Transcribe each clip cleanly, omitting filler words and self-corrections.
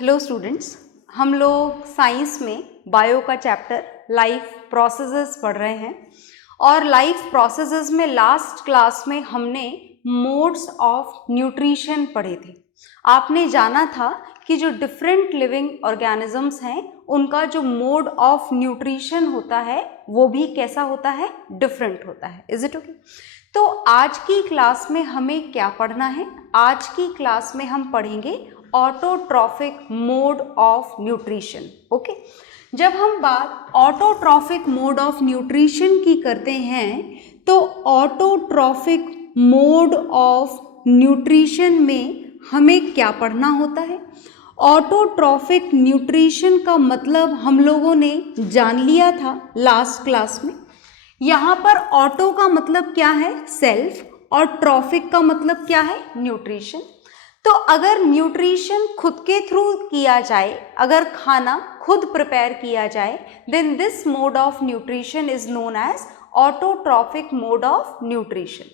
Hello students, हम लोग science में बायो का चैप्टर लाइफ प्रोसेसेस पढ़ रहे हैं और लाइफ प्रोसेसेस में लास्ट क्लास में हमने मोड्स ऑफ न्यूट्रिशन पढ़े थे। आपने जाना था कि जो डिफरेंट लिविंग ऑर्गेनिजम्स हैं उनका जो मोड ऑफ न्यूट्रिशन होता है वो भी कैसा होता है, डिफरेंट होता है। Is it okay? तो आज की क्लास में हमें क्या पढ़ना है? आज की क्लास में हम पढ़ेंगे autotrophic mode of nutrition. Okay, जब हम बात ऑटोट्रॉफिक मोड ऑफ न्यूट्रिशन की करते हैं तो ऑटोट्रॉफिक मोड ऑफ न्यूट्रिशन में हमें क्या पढ़ना होता है? ऑटोट्रॉफिक न्यूट्रिशन का मतलब हम लोगों ने जान लिया था लास्ट क्लास में। यहाँ पर ऑटो का मतलब क्या है? सेल्फ, और ट्रॉफिक का मतलब क्या है? न्यूट्रिशन। तो अगर न्यूट्रिशन खुद के थ्रू किया जाए, अगर खाना खुद प्रिपेयर किया जाए, then this mode of nutrition is known as autotrophic mode of nutrition.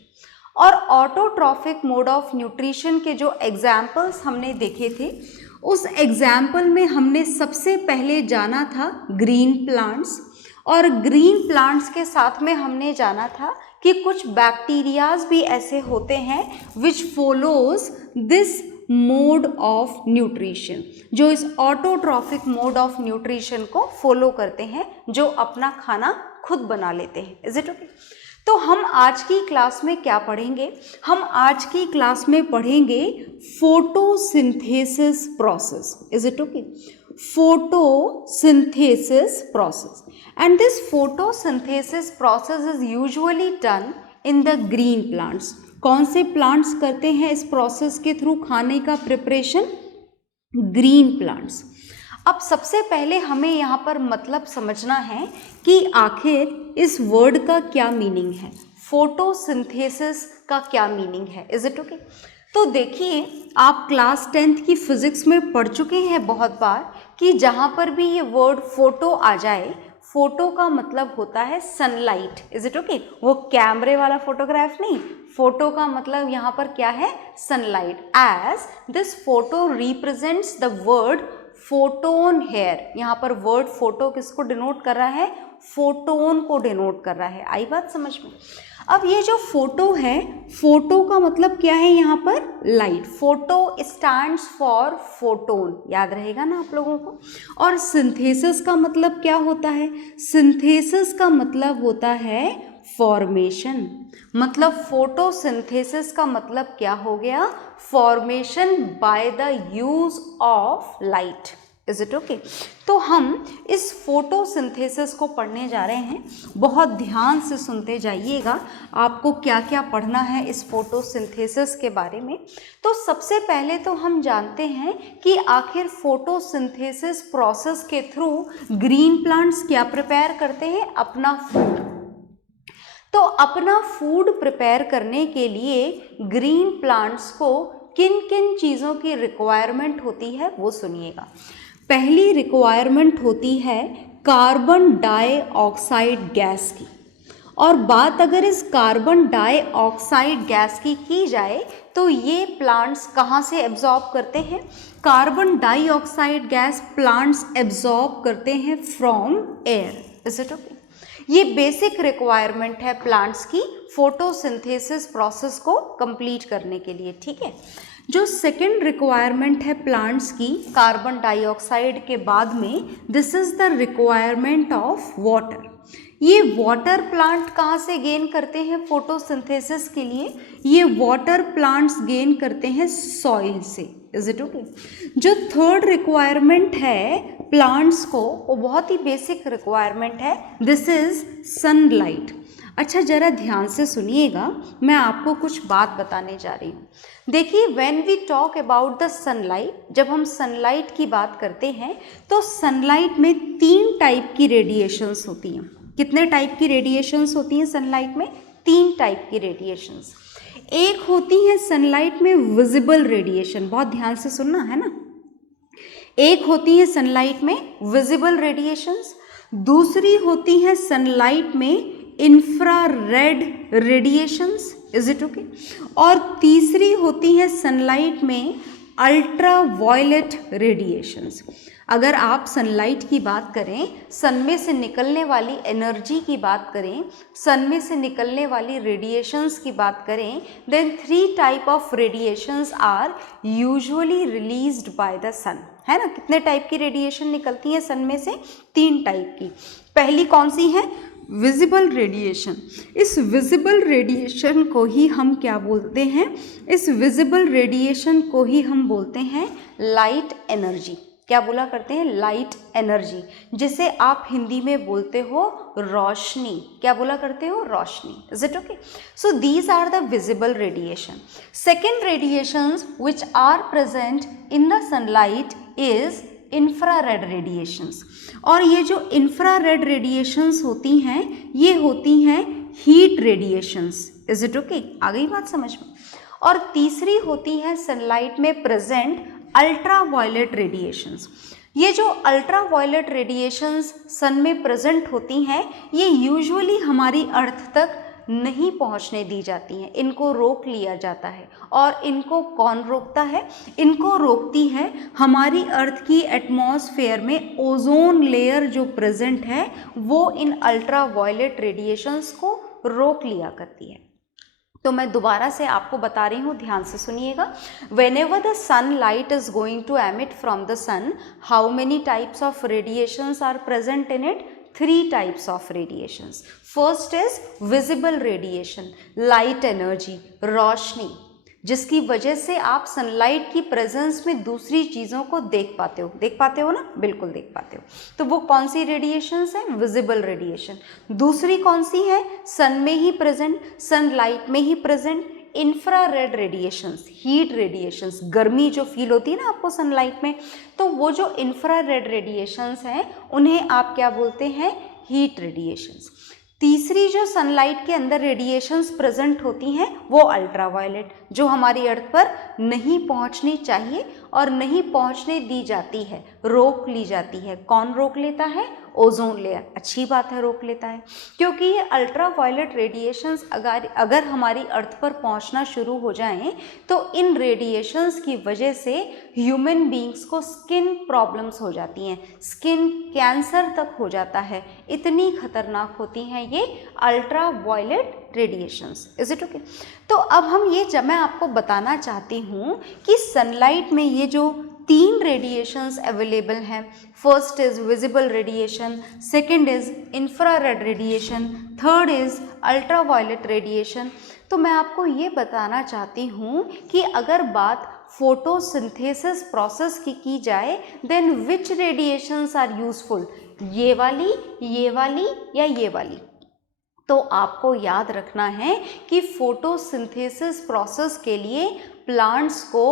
और ऑटोट्रॉफिक मोड ऑफ न्यूट्रिशन के जो एग्जाम्पल्स हमने देखे थे, उस एग्जाम्पल में हमने सबसे पहले जाना था ग्रीन प्लांट्स, और ग्रीन प्लांट्स के साथ में हमने जाना था कि कुछ बैक्टीरियाज भी ऐसे होते हैं विच follows this mode of nutrition, जो इस ऑटोट्रॉफिक मोड ऑफ न्यूट्रिशन को फॉलो करते हैं, जो अपना खाना खुद बना लेते हैं। Is it okay? तो हम आज की क्लास में क्या पढ़ेंगे? हम आज की क्लास में पढ़ेंगे photosynthesis process. Is it okay? photosynthesis process, and this photosynthesis process is usually done in the green plants. कौन से प्लांट्स करते हैं इस प्रोसेस के थ्रू खाने का प्रिपरेशन? Green plants. अब सबसे पहले हमें यहाँ पर मतलब समझना है कि आखिर इस वर्ड का क्या मीनिंग है, फोटोसिंथेसिस का क्या मीनिंग है। Is it okay? तो देखिए, आप क्लास 10th की फिजिक्स में पढ़ चुके हैं बहुत बार कि जहाँ पर भी ये वर्ड फोटो आ जाए, फोटो का मतलब होता है सनलाइट। Is it okay? वो कैमरे वाला फोटोग्राफ नहीं, फोटो का मतलब यहाँ पर क्या है? Sunlight. As this photo represents the word photon here. यहाँ पर वर्ड फोटो किसको डिनोट कर रहा है? फोटोन को डिनोट कर रहा है। आई बात समझ में? अब ये जो फोटो है, फोटो का मतलब क्या है यहाँ पर? Light. Photo stands for photon, याद रहेगा ना आप लोगों को। और सिंथेसिस का मतलब क्या होता है? सिंथेसिस का मतलब होता है फॉर्मेशन। मतलब फोटोसिंथेसिस का मतलब क्या हो गया? Formation by the use of light. Is it okay? तो हम इस फोटोसिंथेसिस को पढ़ने जा रहे हैं। बहुत ध्यान से सुनते जाइएगा, आपको क्या क्या पढ़ना है इस फोटोसिंथेसिस के बारे में। तो सबसे पहले तो हम जानते हैं कि आखिर फोटोसिंथेसिस प्रोसेस के थ्रू ग्रीन प्लांट्स क्या प्रिपेयर करते हैं? अपना फूड। तो अपना फूड प्रिपेयर करने के लिए ग्रीन प्लांट्स को किन किन चीज़ों की रिक्वायरमेंट होती है वो सुनिएगा। पहली रिक्वायरमेंट होती है कार्बन डाइऑक्साइड गैस की। और बात अगर इस कार्बन डाइऑक्साइड गैस की जाए तो ये प्लांट्स कहाँ से एब्जॉर्ब करते हैं? Carbon dioxide gas plants absorb करते हैं from air. Is it okay? ये बेसिक रिक्वायरमेंट है प्लांट्स की फोटोसिंथेसिस प्रोसेस को कंप्लीट करने के लिए। ठीक है? जो सेकेंड रिक्वायरमेंट है प्लांट्स की कार्बन डाइऑक्साइड के बाद में, this is the requirement of water. ये वाटर प्लांट कहाँ से गेन करते हैं फोटोसिंथेसिस के लिए? ये वाटर प्लांट्स गेन करते हैं सॉइल से। Is it okay? जो थर्ड रिक्वायरमेंट है प्लांट्स को, वो बहुत ही बेसिक रिक्वायरमेंट है, दिस इज सनलाइट। अच्छा, जरा ध्यान से सुनिएगा, मैं आपको कुछ बात बताने जा रही हूँ। देखिए, when we talk about the sunlight, जब हम सनलाइट की बात करते हैं तो सनलाइट में 3 टाइप की रेडिएशंस होती हैं। कितने टाइप की रेडिएशंस होती हैं सनलाइट में? 3 टाइप की रेडिएशंस। एक होती है सनलाइट में विजिबल रेडिएशन, बहुत ध्यान से सुनना है ना। एक होती है सनलाइट में विजिबल रेडिएशंस, दूसरी होती है सनलाइट में infrared radiations. Is it okay? और तीसरी होती है सनलाइट में अल्ट्रा वायलेट रेडिएशंस। अगर आप सनलाइट की बात करें, सन में से निकलने वाली एनर्जी की बात करें, सन में से निकलने वाली रेडिएशंस की बात करें, then 3 type of radiations are usually released by the sun, है ना। कितने टाइप की रेडिएशन निकलती है सन में से? 3 टाइप की। पहली कौन सी है? Visible radiation. इस विजिबल रेडिएशन को ही हम क्या बोलते हैं? इस विजिबल रेडिएशन को ही हम बोलते हैं लाइट एनर्जी। क्या बोला करते हैं? लाइट एनर्जी, जिसे आप हिंदी में बोलते हो रोशनी। क्या बोला करते हो? रोशनी। Is it okay? So these are the visible radiation. Second radiations which are present in the sunlight is infrared radiations. और ये जो इंफ्रारेड रेडिएशंस होती हैं, ये होती हैं heat radiations. Is it okay? आ गई बात समझ में? और तीसरी होती है सनलाइट में प्रेजेंट अल्ट्रा वायलेट रेडिएशंस। ये जो अल्ट्रा वायलेट रेडिएशंस सन में प्रेजेंट होती हैं, ये यूजुअली हमारी अर्थ तक नहीं पहुंचने दी जाती हैं, इनको रोक लिया जाता है। और इनको कौन रोकता है? इनको रोकती है हमारी अर्थ की एटमॉस्फेयर में ओजोन लेयर जो प्रेजेंट है, वो इन अल्ट्रा वायलेट रेडिएशंस को रोक लिया करती है। तो मैं दोबारा से आपको बता रही हूँ, ध्यान से सुनिएगा। Whenever the sunlight is going to emit from the sun, how many types of radiations are present in it? 3 types of radiations. First is visible radiation, light energy, रोशनी, जिसकी वजह से आप सनलाइट की प्रेजेंस में दूसरी चीज़ों को देख पाते हो। देख पाते हो ना? बिल्कुल देख पाते हो। तो वो कौन सी रेडिएशंस है? Visible radiation. दूसरी कौन सी है? सन में ही प्रेजेंट, सनलाइट में ही present infrared radiations, heat radiations. गर्मी जो फील होती है ना आपको सनलाइट में, तो वो जो इंफ्रारेड रेडिएशंस हैं, उन्हें आप क्या बोलते हैं? Heat radiations. तीसरी जो सनलाइट के अंदर रेडिएशंस प्रेजेंट होती हैं, वो अल्ट्रावायलेट, जो हमारी अर्थ पर नहीं पहुंचनी चाहिए और नहीं पहुंचने दी जाती है, रोक ली जाती है। कौन रोक लेता है? Ozone layer. अच्छी बात है, रोक लेता है, क्योंकि ये अल्ट्रावायलेट रेडिएशंस अगर हमारी अर्थ पर पहुंचना शुरू हो जाएं, तो इन रेडिएशंस की वजह से ह्यूमन बींग्स को स्किन प्रॉब्लम्स हो जाती हैं, स्किन कैंसर तक हो जाता है। इतनी खतरनाक होती हैं ये ultraviolet radiations. Is it okay? तो अब हम ये मैं आपको बताना चाहती हूँ कि सनलाइट में ये जो 3 रेडिएशंस अवेलेबल हैं, first is visible radiation, second is infrared radiation, third is ultraviolet radiation. तो मैं आपको ये बताना चाहती हूँ कि अगर बात फोटोसिंथेसिस प्रोसेस की जाए, then which radiations are useful? ये वाली या ये वाली? तो आपको याद रखना है कि फोटोसिंथेसिस प्रोसेस के लिए प्लांट्स को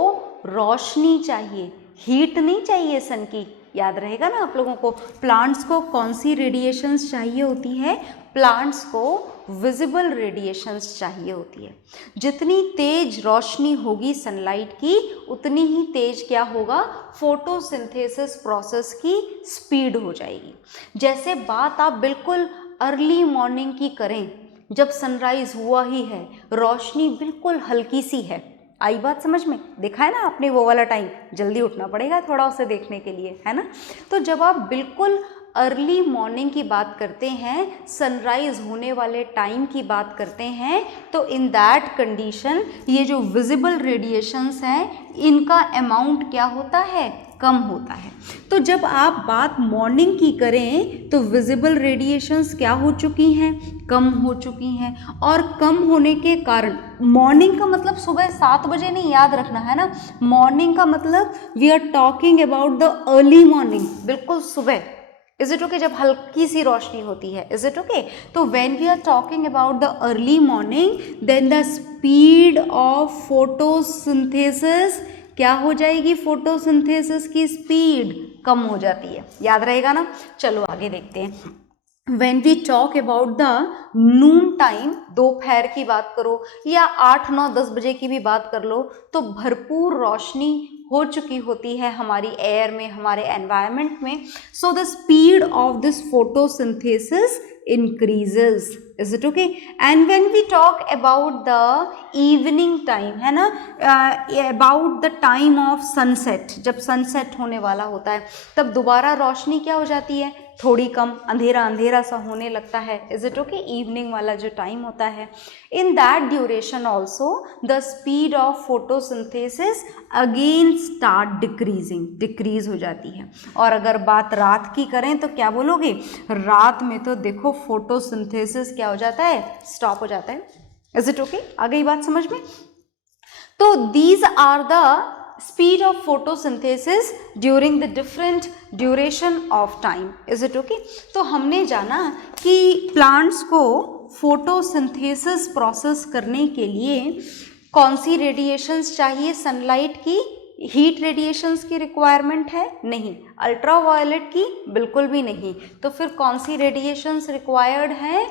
रोशनी चाहिए, हीट नहीं चाहिए सन की। याद रहेगा ना आप लोगों को? प्लांट्स को कौन सी रेडिएशंस चाहिए होती है? प्लांट्स को विजिबल रेडिएशंस चाहिए होती है। जितनी तेज रोशनी होगी सनलाइट की, उतनी ही तेज क्या होगा? फोटोसिंथेसिस प्रोसेस की स्पीड हो जाएगी। जैसे बात आप बिल्कुल अर्ली मॉर्निंग की करें, जब सनराइज हुआ ही है, रोशनी बिल्कुल हल्की सी है। आई बात समझ में? देखा है ना आपने वो वाला टाइम? जल्दी उठना पड़ेगा थोड़ा उसे देखने के लिए, है ना। तो जब आप बिल्कुल अर्ली मॉर्निंग की बात करते हैं, सनराइज होने वाले टाइम की बात करते हैं, तो इन दैट कंडीशन ये जो विजिबल रेडिएशंस हैं, इनका अमाउंट क्या होता है? कम होता है। तो जब आप बात मॉर्निंग की करें, तो विजिबल रेडिएशंस क्या हो चुकी हैं? कम हो चुकी हैं। और कम होने के कारण, मॉर्निंग का मतलब सुबह 7 बजे नहीं, याद रखना है ना। मॉर्निंग का मतलब we are talking about the early morning, बिल्कुल सुबह। Is it okay? जब हल्की सी रोशनी होती है। Is it okay? तो when we are talking about the early morning, then the speed of photosynthesis क्या हो जाएगी? फोटोसिंथेसिस की स्पीड कम हो जाती है। याद रहेगा ना? चलो आगे देखते हैं। When we talk about the noon time, दोपहर की बात करो या 8, 9, 10 बजे की भी बात कर लो, तो भरपूर रोशनी हो चुकी होती है हमारी एयर में, हमारे एनवायरनमेंट में। So the speed of this photosynthesis increases. Is it okay? And when we talk about the evening time, है ना, about the time of sunset, जब sunset होने वाला होता है तब दोबारा रोशनी क्या हो जाती है, थोड़ी कम, अंधेरा अंधेरा सा होने लगता है. Is it okay? इवनिंग वाला जो टाइम होता है, in that duration also the speed of photosynthesis again start decreasing, decrease हो जाती है. और अगर बात रात की करें तो क्या बोलोगे, रात में तो देखो फोटोसिंथेसिस क्या हो जाता है, स्टॉप हो जाता है. Is it okay? आ गई बात समझ में? तो these are the speed of photosynthesis during the different duration of time. Is it okay? तो हमने जाना कि प्लांट्स को फोटोसिंथेसिस प्रोसेस करने के लिए कौन सी रेडिएशंस चाहिए, सनलाइट की, हीट रेडिएशंस की रिक्वायरमेंट है? नहीं. अल्ट्रावायलेट की? बिल्कुल भी नहीं. तो फिर कौन सी रेडिएशंस रिक्वायर्ड है?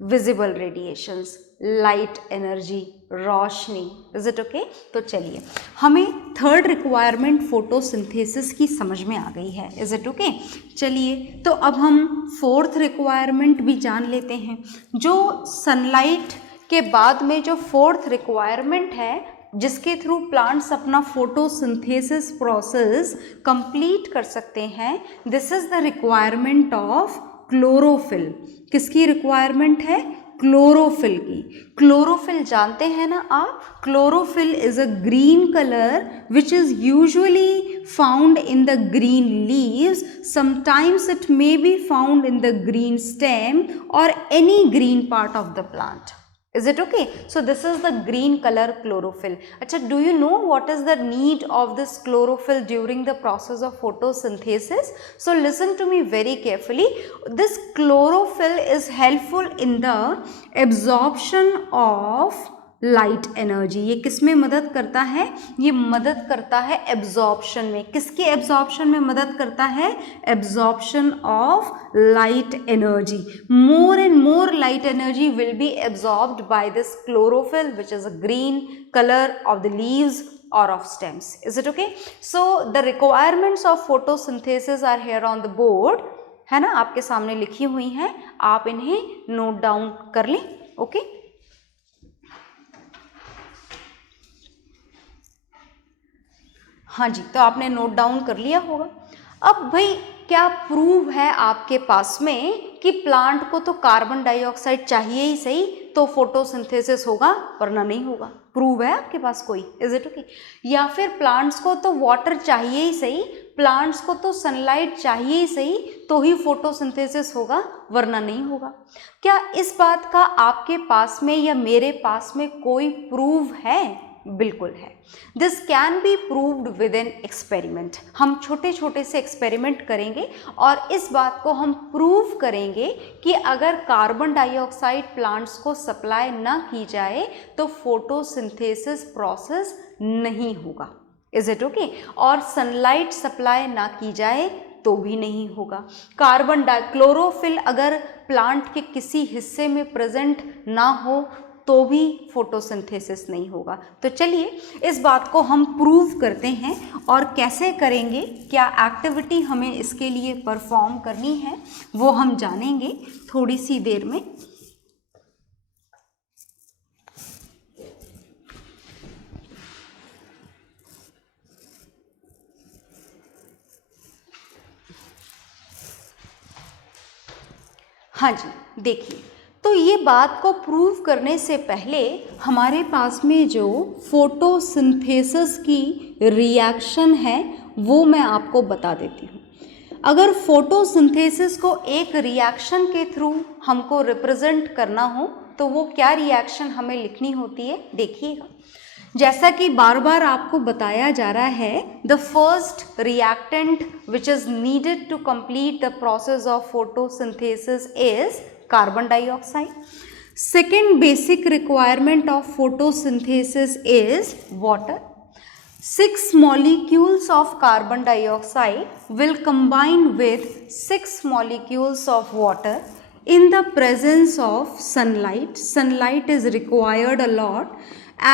Visible radiations, light energy, Roshni. Is it okay? तो चलिए, हमें थर्ड रिक्वायरमेंट फोटोसिंथेसिस की समझ में आ गई है. Is it okay? चलिए, तो अब हम फोर्थ रिक्वायरमेंट भी जान लेते हैं. जो सनलाइट के बाद में जो फोर्थ रिक्वायरमेंट है जिसके थ्रू प्लांट्स अपना फोटोसिंथेसिस प्रोसेस कंप्लीट कर सकते हैं, this is the requirement of chlorophyll. किसकी रिक्वायरमेंट है? क्लोरोफिल की. क्लोरोफिल जानते हैं ना आप? Chlorophyll is a green colour which is usually found in the green leaves. Sometimes it may be found in the green stem और any green part of the plant. Is it okay? So this is the green color chlorophyll. अच्छा, do you know what is the need of this chlorophyll during the process of photosynthesis? So listen to me very carefully. This chlorophyll is helpful in the absorption of light energy. ये किस में मदद करता है? ये मदद करता है एब्जॉर्प्शन में. किसके एब्जॉर्प्शन में मदद करता है? Absorption of light energy. More and more light energy will be absorbed by this chlorophyll which is a green colour of the leaves or of stems. Is it okay? So the requirements of photosynthesis are here on the board, है ना, आपके सामने लिखी हुई हैं. आप इन्हें note down कर लें. ओके? हाँ जी, तो आपने नोट डाउन कर लिया होगा. अब भाई क्या प्रूव है आपके पास में कि प्लांट को तो कार्बन डाइऑक्साइड चाहिए ही सही तो फोटोसिंथेसिस होगा, वरना नहीं होगा? प्रूव है आपके पास कोई? Is it okay? या फिर प्लांट्स को तो वाटर चाहिए ही सही, प्लांट्स को तो सनलाइट चाहिए ही सही तो ही फोटोसिंथेसिस होगा, वरना नहीं होगा? क्या इस बात का आपके पास में या मेरे पास में कोई प्रूव है? बिल्कुल है. This can be proved with an experiment. हम छोटे छोटे से एक्सपेरिमेंट करेंगे और इस बात को हम प्रूव करेंगे कि अगर कार्बन डाइऑक्साइड प्लांट्स को सप्लाई ना की जाए तो फोटोसिंथेसिस प्रोसेस नहीं होगा. Is it okay? और सनलाइट सप्लाई ना की जाए तो भी नहीं होगा. क्लोरोफिल अगर प्लांट के किसी हिस्से में प्रेजेंट ना हो तो भी फोटोसिंथेसिस नहीं होगा. तो चलिए इस बात को हम प्रूव करते हैं. और कैसे करेंगे, क्या एक्टिविटी हमें इसके लिए परफॉर्म करनी है, वो हम जानेंगे थोड़ी सी देर में. हाँ जी, देखिए, तो ये बात को प्रूव करने से पहले हमारे पास में जो फोटोसिंथेसिस की रिएक्शन है वो मैं आपको बता देती हूँ. अगर फोटोसिंथेसिस को एक रिएक्शन के थ्रू हमको रिप्रेजेंट करना हो तो वो क्या रिएक्शन हमें लिखनी होती है, देखिएगा. जैसा कि बार बार आपको बताया जा रहा है, the first reactant which is needed to complete the process of photosynthesis is carbon dioxide. Second basic requirement of photosynthesis is water. 6 molecules of carbon dioxide will combine with 6 molecules of water in the presence of sunlight. Sunlight is required a lot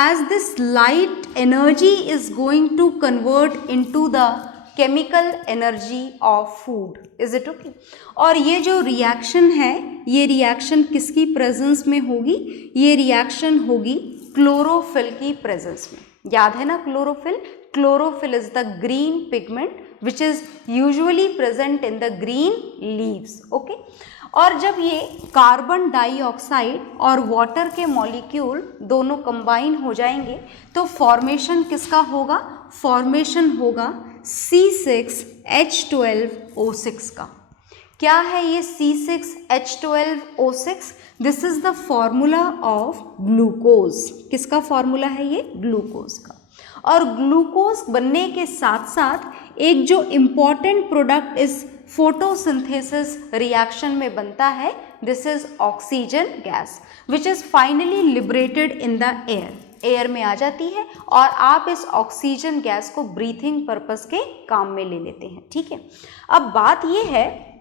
as this light energy is going to convert into the chemical energy of food, is it okay. और ये जो reaction है, ये reaction किसकी presence में होगी? ये reaction होगी क्लोरोफिल की प्रेजेंस में। याद है ना chlorophyll? Chlorophyll is the green pigment which is usually present in the green leaves, okay. और जब ये कार्बन डाइऑक्साइड और वाटर के मॉलिक्यूल दोनों कंबाइन हो जाएंगे तो फॉर्मेशन किसका होगा? फॉर्मेशन होगा C6H12O6 का। क्या है ये C6H12O6? This is the formula of glucose. किसका फॉर्मूला है ये? ग्लूकोज का। और ग्लूकोज बनने के साथ साथ एक जो इम्पॉर्टेंट प्रोडक्ट इस फोटोसिंथेसिस रिएक्शन में बनता है, this is oxygen gas which is finally liberated in the air. Air में आ जाती है और आप इस ऑक्सीजन गैस को ब्रीथिंग पर्पस के काम में ले लेते हैं, ठीक है। अब बात ये है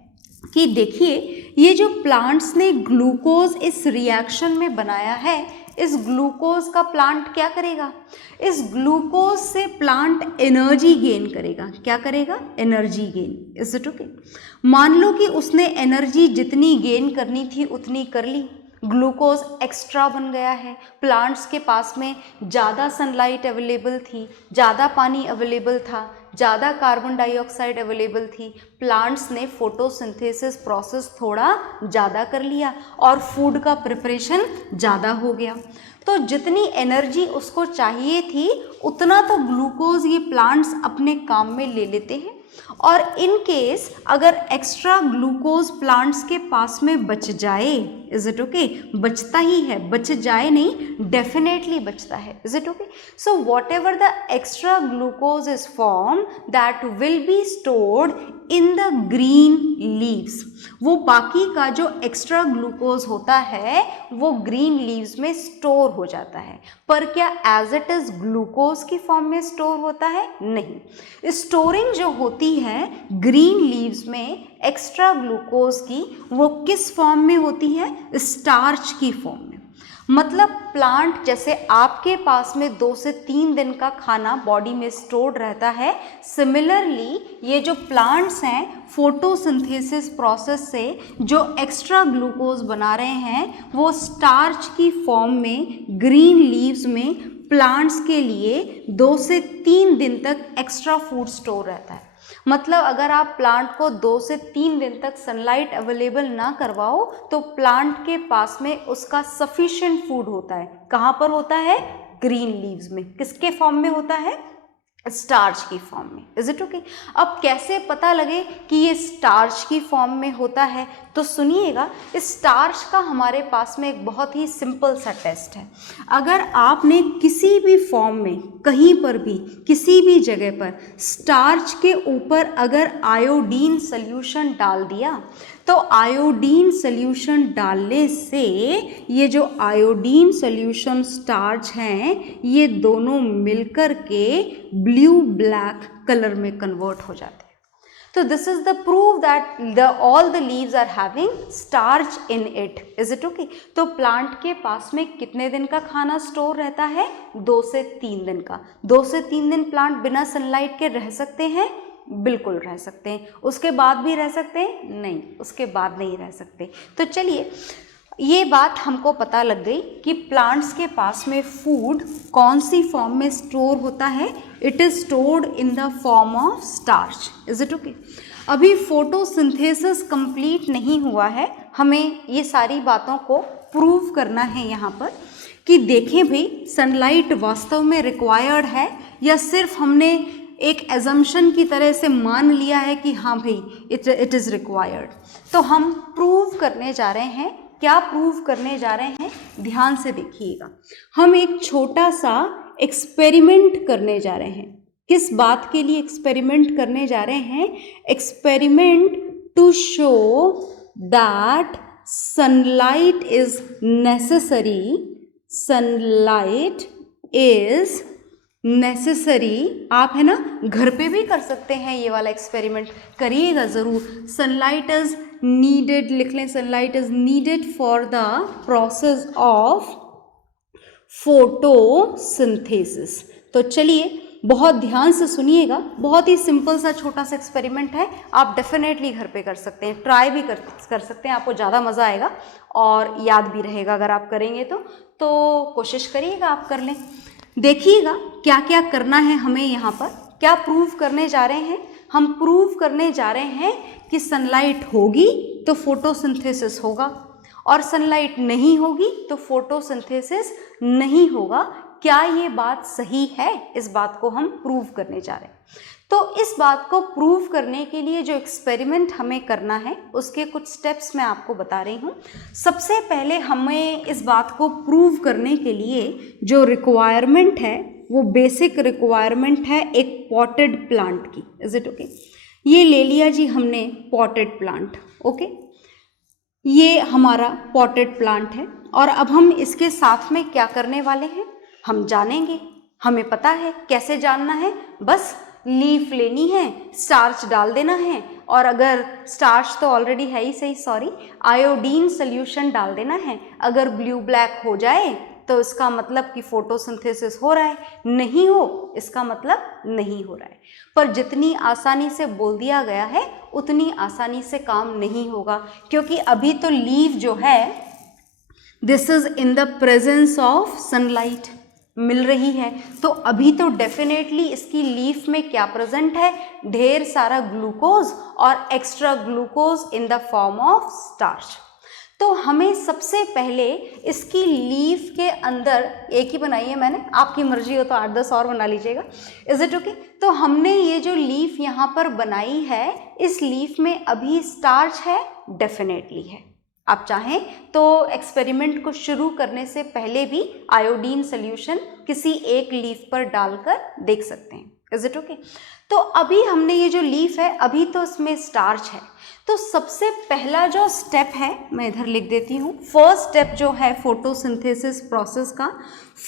कि देखिए ये जो प्लांट्स ने ग्लूकोज इस रिएक्शन में बनाया है, इस ग्लूकोज का प्लांट क्या करेगा? इस ग्लूकोज से प्लांट एनर्जी गेन करेगा। क्या करेगा? Energy gain, is it okay. मान लो कि उसने एनर्जी जितनी गेन करनी थी उतनी कर ली, ग्लूकोज एक्स्ट्रा बन गया है, प्लांट्स के पास में ज़्यादा सनलाइट अवेलेबल थी, ज़्यादा पानी अवेलेबल था, ज़्यादा कार्बन डाइऑक्साइड अवेलेबल थी, प्लांट्स ने फोटोसिंथेसिस प्रोसेस थोड़ा ज़्यादा कर लिया और फूड का प्रिपरेशन ज़्यादा हो गया। तो जितनी एनर्जी उसको चाहिए थी उतना तो ग्लूकोज ये प्लांट्स अपने काम में ले लेते हैं। और इन केस अगर एक्स्ट्रा ग्लूकोज प्लांट्स के पास में बच जाए, इज इट ओके, बचता ही है, बच जाए नहीं, डेफिनेटली बचता है, is it okay. So what ever the extra glucose is form that will be stored in the green leaves. वो बाकी का जो एक्स्ट्रा ग्लूकोज होता है वो ग्रीन लीव्स में स्टोर हो जाता है, पर क्या एज इट इज ग्लूकोज की फॉर्म में स्टोर होता है? नहीं। स्टोरिंग जो होती है ग्रीन लीव्स में एक्स्ट्रा ग्लूकोज की, वो किस फॉर्म में होती है? स्टार्च की फॉर्म में। मतलब प्लांट जैसे आपके पास में 2 से 3 दिन का खाना बॉडी में स्टोर्ड रहता है, सिमिलरली ये जो प्लांट्स हैं फोटोसिंथेसिस प्रोसेस से जो एक्स्ट्रा ग्लूकोज बना रहे हैं वो स्टार्च की फॉर्म में ग्रीन लीव्स में प्लांट्स के लिए 2 से 3 दिन तक एक्स्ट्रा फूड स्टोर रहता है। मतलब अगर आप प्लांट को 2 से 3 दिन तक सनलाइट अवेलेबल ना करवाओ तो प्लांट के पास में उसका सफिशिएंट फूड होता है। कहाँ पर होता है? ग्रीन लीव्स में। किसके फॉर्म में होता है? स्टार्च की फॉर्म में, इज इट ओके। अब कैसे पता लगे कि ये स्टार्च की फॉर्म में होता है? तो सुनिएगा, इस स्टार्च का हमारे पास में एक बहुत ही सिंपल सा टेस्ट है। अगर आपने किसी भी फॉर्म में कहीं पर भी किसी भी जगह पर स्टार्च के ऊपर अगर आयोडीन सॉल्यूशन डाल दिया तो आयोडीन सॉल्यूशन डालने से ये जो आयोडीन सॉल्यूशन स्टार्च हैं ये दोनों मिलकर के ब्लू ब्लैक कलर में कन्वर्ट हो जाते हैं। तो this is the proof that all the leaves are having starch in it, is it okay. तो प्लांट के पास में कितने दिन का खाना स्टोर रहता है? 2 से 3 दिन का। 2 से 3 दिन प्लांट बिना सनलाइट के रह सकते हैं? बिल्कुल रह सकते हैं। उसके बाद भी रह सकते हैं? नहीं, उसके बाद नहीं रह सकते। तो चलिए, ये बात हमको पता लग गई कि प्लांट्स के पास में फूड कौन सी फॉर्म में स्टोर होता है। It is stored in the form of starch, is it okay. अभी फोटोसिंथेसिस कंप्लीट नहीं हुआ है, हमें ये सारी बातों को प्रूव करना है यहाँ पर कि देखें भाई सनलाइट वास्तव में रिक्वायर्ड है या सिर्फ हमने एक एजम्पशन की तरह से मान लिया है कि हाँ भाई इट इज़ रिक्वायर्ड। तो हम प्रूव करने जा रहे हैं। क्या प्रूव करने जा रहे हैं? ध्यान से देखिएगा। हम एक छोटा सा एक्सपेरिमेंट करने जा रहे हैं। किस बात के लिए एक्सपेरिमेंट करने जा रहे हैं? Experiment to show that sunlight is necessary, sunlight is necessary. आप है ना घर पे भी कर सकते हैं ये वाला एक्सपेरिमेंट, करिएगा ज़रूर। सनलाइट इज नीडेड, लिख लें, sunlight is needed for the process of photosynthesis. तो चलिए बहुत ध्यान से सुनिएगा, बहुत ही सिंपल सा छोटा सा एक्सपेरिमेंट है, आप डेफिनेटली घर पे कर सकते हैं, ट्राई भी कर सकते हैं, आपको ज़्यादा मज़ा आएगा और याद भी रहेगा अगर आप करेंगे तो कोशिश करिएगा आप कर लें। देखिएगा क्या क्या करना है हमें यहाँ पर, क्या प्रूव करने जा रहे हैं हम। प्रूव करने जा रहे हैं कि सनलाइट होगी तो फोटोसिंथेसिस होगा और सनलाइट नहीं होगी तो फोटोसिंथेसिस नहीं होगा। क्या ये बात सही है? इस बात को हम प्रूव करने जा रहे हैं। तो इस बात को प्रूव करने के लिए जो एक्सपेरिमेंट हमें करना है उसके कुछ स्टेप्स मैं आपको बता रही हूँ। सबसे पहले हमें इस बात को प्रूव करने के लिए जो रिक्वायरमेंट है वो बेसिक रिक्वायरमेंट है एक पॉटेड प्लांट की। Is it okay? ये ले लिया जी हमने पॉटेड प्लांट। ओके, ये हमारा पॉटेड प्लांट है और अब हम इसके साथ में क्या करने वाले हैं हम जानेंगे। हमें पता है कैसे जानना है, बस लीफ लेनी है, स्टार्च डाल देना है और अगर स्टार्च तो ऑलरेडी है ही सही, सॉरी, आयोडीन सोल्यूशन डाल देना है। अगर ब्लू ब्लैक हो जाए तो इसका मतलब कि फोटोसिंथेसिस हो रहा है, नहीं हो इसका मतलब नहीं हो रहा है। पर जितनी आसानी से बोल दिया गया है उतनी आसानी से काम नहीं होगा, क्योंकि अभी तो लीफ जो है this is in the presence of sunlight मिल रही है, तो अभी तो डेफिनेटली इसकी लीफ में क्या प्रेजेंट है, ढेर सारा ग्लूकोज और extra glucose in the form of starch. तो हमें सबसे पहले इसकी लीफ के अंदर, एक ही बनाई है मैंने, आपकी मर्जी हो तो 8-10 और बना लीजिएगा। Is it okay? तो हमने ये जो लीफ यहाँ पर बनाई है, इस लीफ में अभी स्टार्च है, डेफिनेटली है। आप चाहें तो एक्सपेरिमेंट को शुरू करने से पहले भी आयोडीन सोल्यूशन किसी एक लीफ पर डालकर देख सकते हैं। Is it okay? तो अभी हमने ये जो लीफ है अभी तो इसमें स्टार्च है, तो सबसे पहला जो स्टेप है मैं इधर लिख देती हूँ। फर्स्ट स्टेप जो है फोटोसिंथेसिस प्रोसेस का,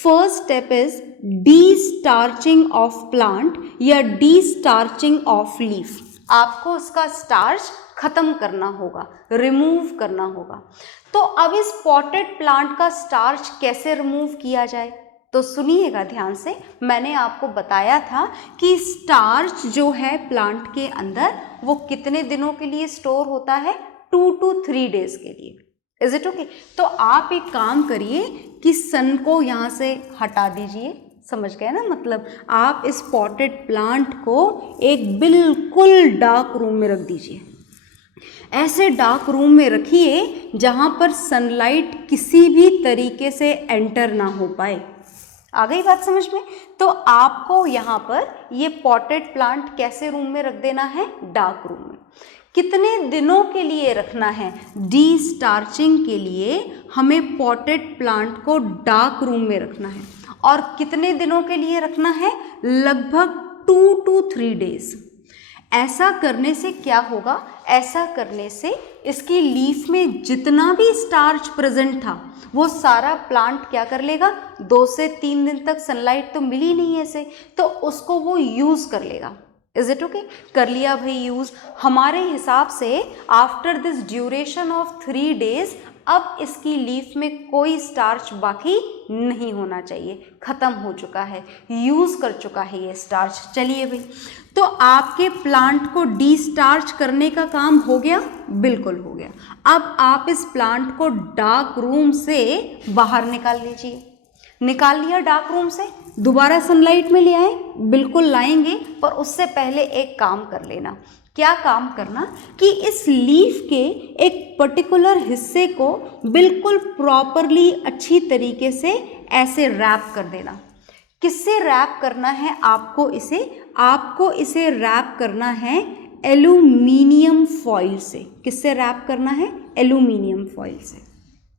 first step is destarching of plant या डी स्टार्चिंग ऑफ लीफ। आपको इसका स्टार्च खत्म करना होगा, रिमूव करना होगा। तो अब इस पॉटेड प्लांट का स्टार्च कैसे रिमूव किया जाए, तो सुनिएगा ध्यान से। मैंने आपको बताया था कि स्टार्च जो है प्लांट के अंदर वो कितने दिनों के लिए स्टोर होता है, 2 to 3 डेज के लिए। Is it okay? तो आप एक काम करिए कि सन को यहाँ से हटा दीजिए, समझ गए ना, मतलब आप इस पॉटेड प्लांट को एक बिल्कुल डार्क रूम में रख दीजिए। ऐसे डार्क रूम में रखिए जहाँ पर सनलाइट किसी भी तरीके से एंटर ना हो पाए। आ गई बात समझ में? तो आपको यहाँ पर ये पॉटेड प्लांट कैसे रूम में रख देना है, डार्क रूम में। कितने दिनों के लिए रखना है, डी स्टार्चिंग के लिए हमें पॉटेड प्लांट को डार्क रूम में रखना है। और कितने दिनों के लिए रखना है, लगभग 2 to 3 डेज। ऐसा करने से क्या होगा, ऐसा करने से इसकी लीफ में जितना भी स्टार्च प्रेजेंट था वो सारा प्लांट क्या कर लेगा, 2 से 3 दिन तक सनलाइट तो मिली नहीं है इसे, तो उसको वो यूज़ कर लेगा। Is it okay? कर लिया भाई यूज़। हमारे हिसाब से after this duration of 3 days अब इसकी लीफ में कोई स्टार्च बाकी नहीं होना चाहिए, ख़त्म हो चुका है, यूज़ कर चुका है ये स्टार्च। चलिए भाई, तो आपके प्लांट को डी स्टार्च करने का काम हो गया, बिल्कुल हो गया। अब आप इस प्लांट को डार्क रूम से बाहर निकाल लीजिए। निकाल लिया डार्क रूम से, दोबारा सनलाइट में ले आए, बिल्कुल लाएंगे, पर उससे पहले एक काम कर लेना। क्या काम करना कि इस लीफ के एक पर्टिकुलर हिस्से को बिल्कुल प्रॉपरली अच्छी तरीके से ऐसे रैप कर देना। किससे रैप करना है आपको इसे रैप करना है एल्यूमिनियम फॉइल से। किससे रैप करना है, एल्यूमिनियम फॉइल से।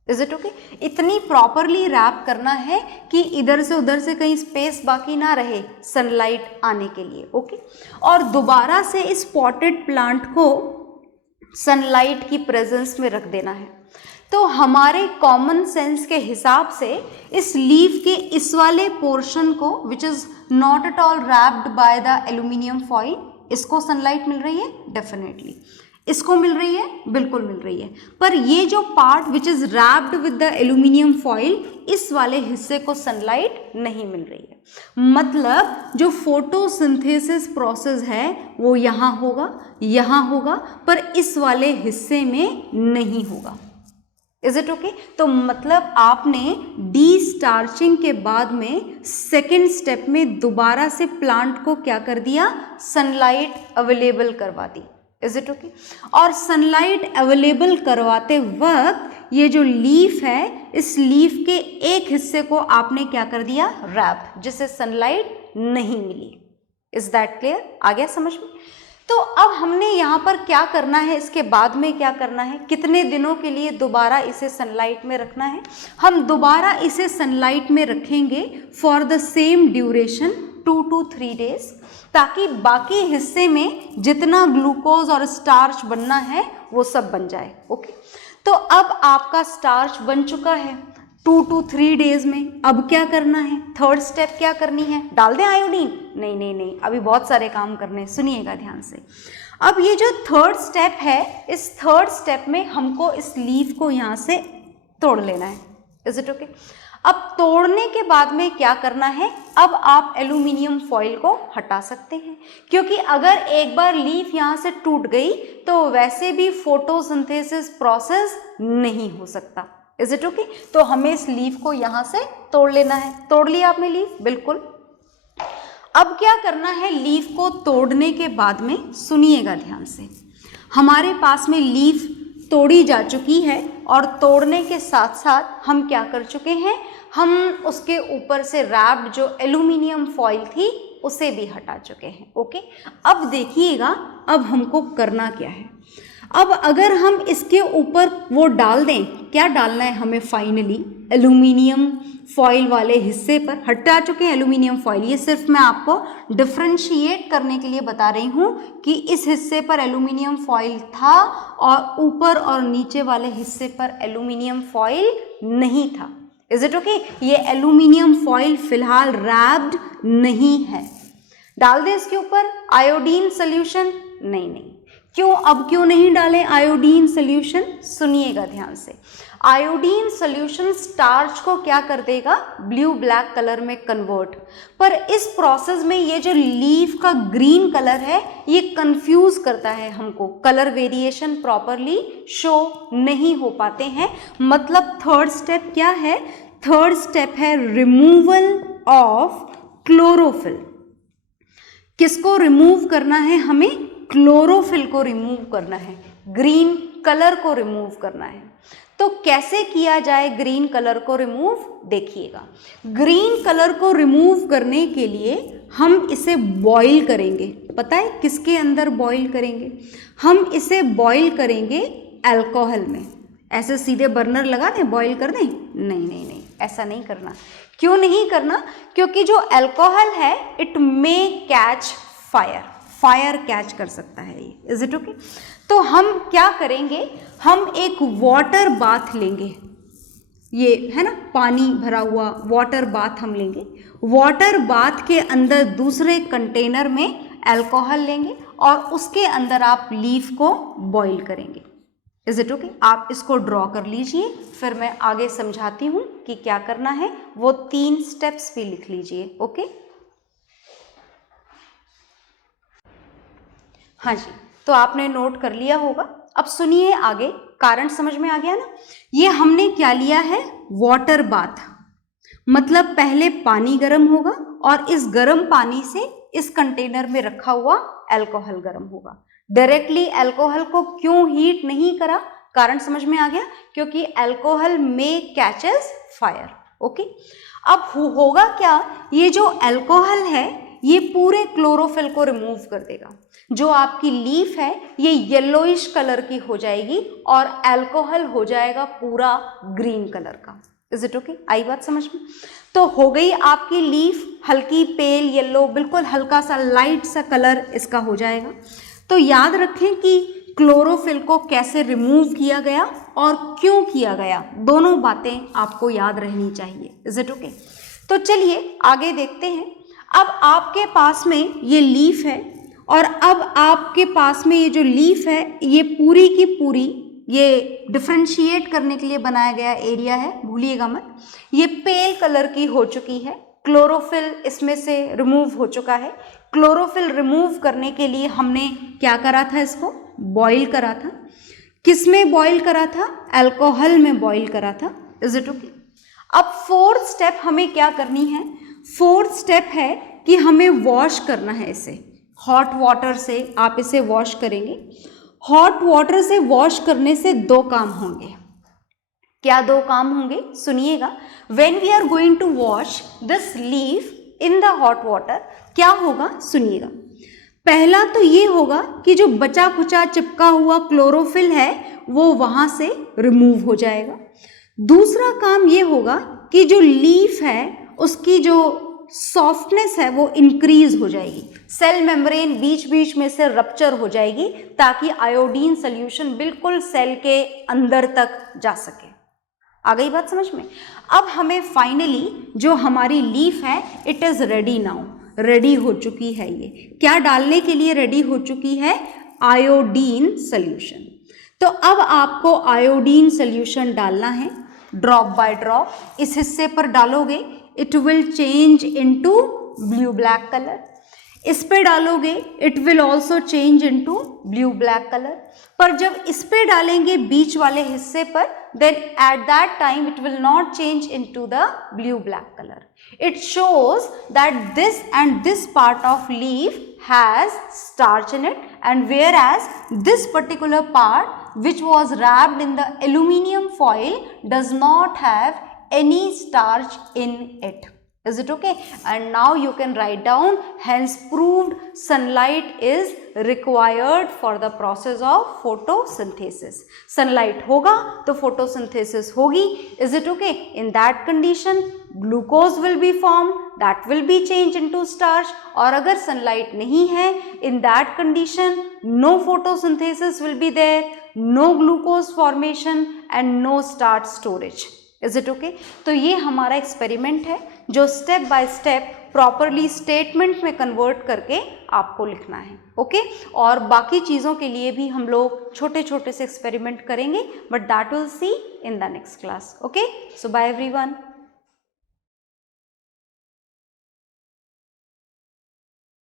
Is it okay? इतनी प्रॉपरली रैप करना है कि इधर से उधर से कहीं स्पेस बाकी ना रहे सनलाइट आने के लिए। ओके? और दोबारा से इस पॉटेड प्लांट को सनलाइट की प्रेजेंस में रख देना है। तो हमारे कॉमन सेंस के हिसाब से इस लीफ के इस वाले पोर्शन को which is not at all wrapped by the aluminium foil, इसको सनलाइट मिल रही है, डेफिनेटली। इसको मिल रही है, बिल्कुल मिल रही है, पर ये जो part which is wrapped with the aluminium foil, इस वाले हिस्से को सनलाइट नहीं मिल रही है। मतलब जो फोटोसिंथेसिस प्रोसेस है वो यहाँ होगा, पर इस वाले हिस्से में नहीं होगा। Is it okay? तो मतलब आपने डी स्टार्चिंग के बाद में सेकेंड स्टेप में दोबारा से प्लांट को क्या कर दिया, सनलाइट अवेलेबल करवा दी। Is it okay? और सनलाइट अवेलेबल करवाते वक्त ये जो लीफ है, इस लीफ के एक हिस्से को आपने क्या कर दिया, रैप, जिससे सनलाइट नहीं मिली। Is that clear? आ गया समझ में? तो अब हमने यहाँ पर क्या करना है, इसके बाद में क्या करना है, कितने दिनों के लिए दोबारा इसे सनलाइट में रखना है? हम दोबारा इसे सनलाइट में रखेंगे for the same duration 2 to 3 days, ताकि बाकी हिस्से में जितना ग्लूकोज और स्टार्च बनना है वो सब बन जाए। ओके, तो अब आपका स्टार्च बन चुका है 2 to 3 days में। अब क्या करना है, थर्ड स्टेप क्या करनी है, डाल दें आयोडीन? नहीं, अभी बहुत सारे काम करने, सुनिएगा ध्यान से। अब ये जो थर्ड स्टेप है, इस थर्ड स्टेप में हमको इस लीफ को यहाँ से तोड़ लेना है। Is it okay? अब तोड़ने के बाद में क्या करना है, अब आप एल्यूमिनियम फॉइल को हटा सकते हैं, क्योंकि अगर एक बार लीफ यहाँ से टूट गई तो वैसे भी फोटोसिंथेसिस प्रोसेस नहीं हो सकता। Is it okay? तो हमें इस लीफ को यहाँ से तोड़ लेना है। तोड़ लिया आपने लीफ? बिल्कुल। अब क्या करना है, लीफ को तोड़ने के बाद में सुनिएगा ध्यान से, हमारे पास में लीफ तोड़ी जा चुकी है और तोड़ने के साथ साथ हम क्या कर चुके हैं, हम उसके ऊपर से रैप्ड जो एल्यूमिनियम फॉइल थी उसे भी हटा चुके हैं। ओके, अब देखिएगा अब हमको करना क्या है। अब अगर हम इसके ऊपर वो डाल दें, क्या डालना है हमें, फाइनली एल्यूमिनियम फॉइल वाले हिस्से पर हटा चुके हैं एल्यूमिनियम फॉइल। ये सिर्फ मैं आपको डिफ्रेंशिएट करने के लिए बता रही हूँ कि इस हिस्से पर एल्यूमिनियम फॉइल था और ऊपर और नीचे वाले हिस्से पर एल्यूमिनियम फॉइल नहीं था। Is it okay? ये एल्यूमिनियम फॉइल फिलहाल रैप्ड नहीं है। डाल दें इसके ऊपर आयोडीन सोल्यूशन? नहीं। क्यों? अब क्यों नहीं डालें आयोडीन सोल्यूशन? सुनिएगा ध्यान से। आयोडीन सोल्यूशन स्टार्च को क्या कर देगा, ब्लू ब्लैक कलर में कन्वर्ट, पर इस प्रोसेस में ये जो लीफ का ग्रीन कलर है ये कंफ्यूज करता है हमको, कलर वेरिएशन प्रॉपरली शो नहीं हो पाते हैं। मतलब थर्ड स्टेप क्या है, थर्ड स्टेप है रिमूवल ऑफ क्लोरोफिल। किसको रिमूव करना है हमें, क्लोरोफिल को रिमूव करना है, ग्रीन कलर को रिमूव करना है। तो कैसे किया जाए ग्रीन कलर को रिमूव, देखिएगा। ग्रीन कलर को रिमूव करने के लिए हम इसे बॉईल करेंगे। पता है किसके अंदर बॉईल करेंगे, हम इसे बॉईल करेंगे अल्कोहल में। ऐसे सीधे बर्नर लगा दें, बॉईल कर दें? नहीं, ऐसा नहीं करना। क्यों नहीं करना, क्योंकि जो अल्कोहल है it may catch fire catch कर सकता है ये। Is it okay? तो हम क्या करेंगे, हम एक वाटर बाथ लेंगे, ये है ना पानी भरा हुआ वाटर बाथ हम लेंगे। वाटर बाथ के अंदर दूसरे कंटेनर में अल्कोहल लेंगे और उसके अंदर आप लीफ को बॉईल करेंगे। Is it okay? आप इसको ड्रॉ कर लीजिए, फिर मैं आगे समझाती हूँ कि क्या करना है। वो 3 स्टेप्स भी लिख लीजिए। ओके? हाँ जी, तो आपने नोट कर लिया होगा। अब सुनिए आगे, कारण समझ में आ गया ना। ये हमने क्या लिया है, वाटर बाथ, मतलब पहले पानी गर्म होगा और इस गर्म पानी से इस कंटेनर में रखा हुआ अल्कोहल गर्म होगा। डायरेक्टली अल्कोहल को क्यों हीट नहीं करा, कारण समझ में आ गया, क्योंकि अल्कोहल में कैचेस फायर। ओके, अब होगा क्या, ये जो अल्कोहल है ये पूरे क्लोरोफिल को रिमूव कर देगा। जो आपकी लीफ है ये येलोइश कलर की हो जाएगी और अल्कोहल हो जाएगा पूरा ग्रीन कलर का। Is it okay? आई बात समझ में? तो हो गई आपकी लीफ हल्की पेल येलो, बिल्कुल हल्का सा लाइट सा कलर इसका हो जाएगा। तो याद रखें कि क्लोरोफिल को कैसे रिमूव किया गया और क्यों किया गया, दोनों बातें आपको याद रहनी चाहिए। Is it okay? तो चलिए आगे देखते हैं। अब आपके पास में ये लीफ है और अब आपके पास में ये जो लीफ है ये पूरी की पूरी ये डिफ्रेंशिएट करने के लिए बनाया गया एरिया है, भूलिएगा मत। ये पेल कलर की हो चुकी है, क्लोरोफिल इसमें से रिमूव हो चुका है। क्लोरोफिल रिमूव करने के लिए हमने क्या करा था, इसको बॉईल करा था। किस में बॉईल करा था? अल्कोहल में बॉईल करा था। Is it okay? अब फोर्थ स्टेप हमें क्या करनी है? फोर्थ स्टेप है कि हमें वॉश करना है इसे हॉट वाटर से। आप इसे वॉश करेंगे। हॉट वाटर से वॉश करने से दो काम होंगे। क्या दो काम होंगे? सुनिएगा। When we are going to wash this leaf in the hot water, क्या होगा? सुनिएगा। पहला तो ये होगा कि जो बचा खुचा चिपका हुआ क्लोरोफिल है वो वहां से रिमूव हो जाएगा। दूसरा काम ये होगा कि जो लीफ है उसकी जो सॉफ्टनेस है वो इंक्रीज हो जाएगी। सेल मेम्ब्रेन बीच बीच में से रप्चर हो जाएगी ताकि आयोडीन सोल्यूशन बिल्कुल सेल के अंदर तक जा सके। आ गई बात समझ में? अब हमें फाइनली जो हमारी लीफ है it is ready now, ready हो चुकी है। ये क्या डालने के लिए रेडी हो चुकी है? Iodine solution. तो अब आपको आयोडीन सोल्यूशन डालना है ड्रॉप बाय ड्रॉप। इस हिस्से पर डालोगे it will change into blue black colour. इस पे डालोगे it will also change into blue black colour. पर जब इस पे डालेंगे बीच वाले हिस्से पर, then at that time it will not change into the blue black color. It shows that this and this part of leaf has starch in it, and whereas this particular part which was wrapped in the aluminium foil does not have any starch in it. Is it okay? And now you can write down, hence proved sunlight is required for the process of photosynthesis. Sunlight होगा तो photosynthesis होगी. Is it okay? In that condition glucose will be formed, that will be changed into starch. और अगर sunlight नहीं है, in that condition no photosynthesis will be there, no glucose formation and no starch storage. Is it okay? तो ये हमारा experiment है जो step by step properly statement में कन्वर्ट करके आपको लिखना है। ओके? और बाकी चीज़ों के लिए भी हम लोग छोटे छोटे से एक्सपेरिमेंट करेंगे, but that will see in the next class. Okay? So bye everyone.